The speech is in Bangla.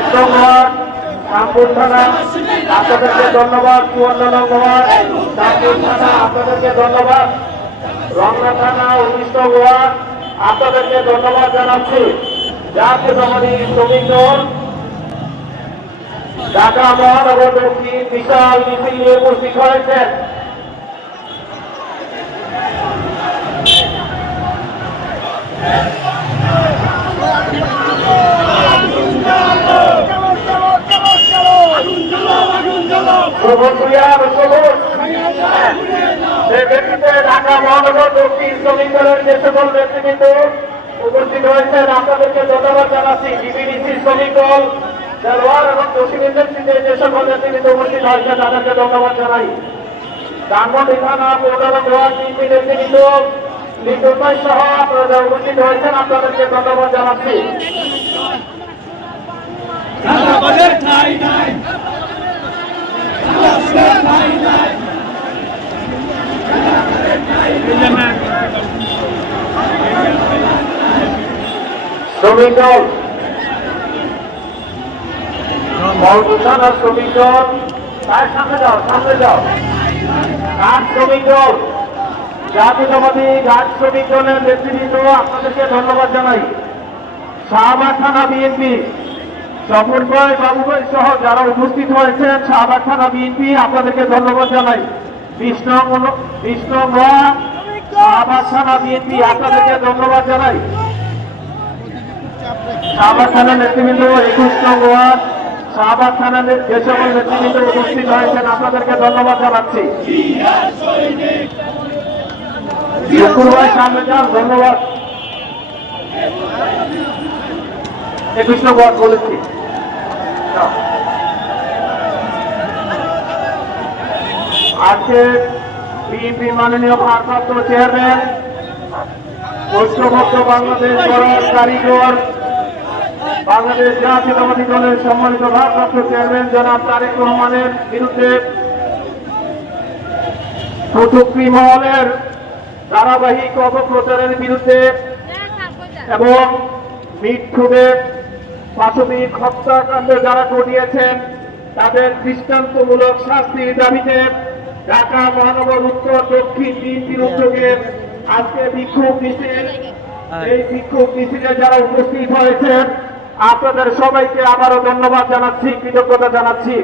এক নম্বর রামপুর থানা আপনাদেরকে ধন্যবাদ চুয়ান্ন নম্বর রামপুর থানা আপনাদেরকে ধন্যবাদ। রমনা থানা উনিশ নম্বর আপনাদেরকে ধন্যবাদ জানাচ্ছি। জাতীয়তাবাদী শ্রমিক দল, ঢাকা মহানগর দক্ষিণ বিশাল মিছিল নিয়ে ঢাকা মহানগর দক্ষিণ শ্রমিক দলের যে সকল ব্যক্তিবৃন্দ উপস্থিত হয়েছেন আপনাদেরকে ধন্যবাদ জানাচ্ছি। ডিবিডিসি শ্রমিক দল দেলোয়ার এবং পশ্চিম ইন্ডাস্ট্রিতে যে সকল ব্যক্তিবৃন্দ উপস্থিত হয়েছে তাদেরকে ধন্যবাদ জানাই ধানমন্ডি থানা পৌর এবং ওয়ার্ড বিএনপি নেতৃবৃন্দ ভাই সহ আপনারা উপস্থিত শ্রমিক দল মৌলভূষণ শ্রমিক দল তার সামনে যাও সামনে যাও। ঘাট শ্রমিক দল জাতীয়তাবাদী ঘাট শ্রমিক দলের নেতৃবৃন্দ, আপনাদেরকে ধন্যবাদ জানাই। শাহবাগ থানা বিএনপি সফর ভাই, বাবু সহ যারা উপস্থিত হয়েছেন, শাহবাগ থানা বিএনপি, আপনাদেরকে ধন্যবাদ জানাই। বিষ্ণু বিষ্ণু শাহবাগ থানা বিএনপি, আপনাদেরকে ধন্যবাদ জানাই। শাহবাগ থানার নেতৃবৃন্দ একুশ নং ওয়ার্ড শাহবাগ থানার যে সকল নেতৃবৃন্দ উপস্থিত হয়েছেন আপনাদেরকে ধন্যবাদ জানাচ্ছি। শুক্রবার সামনে যান, ধন্যবাদ। একুশ নং ওয়ার্ড বলেছি আজকে বিএনপি মাননীয় ভারপ্রাপ্ত চেয়ারম্যান, ঐক্যবদ্ধ বাংলাদেশ গড়ার কারিগর বাংলাদেশ জাতীয়তাবাদী দলের সম্মানিত ভারপ্রাপ্ত চেয়ারম্যান জনাব তারেক রহমানের বিরুদ্ধে মহলের ধারাবাহিক অপপ্রচারের বিরুদ্ধে এবং মিটফুডের পাশবিক হত্যাকাণ্ড যারা ঘটিয়েছেন তাদের দৃষ্টান্তমূলক শাস্তির দাবিতে ঢাকা মহানগর উত্তর দক্ষিণ বিএনপির উদ্যোগে আজকে বিক্ষোভ মিছিল। এই বিক্ষোভ মিছিলে যারা উপস্থিত হয়েছেন আপনাদের সবাইকে আবারও ধন্যবাদ জানাচ্ছি কৃতজ্ঞতা জানাচ্ছি।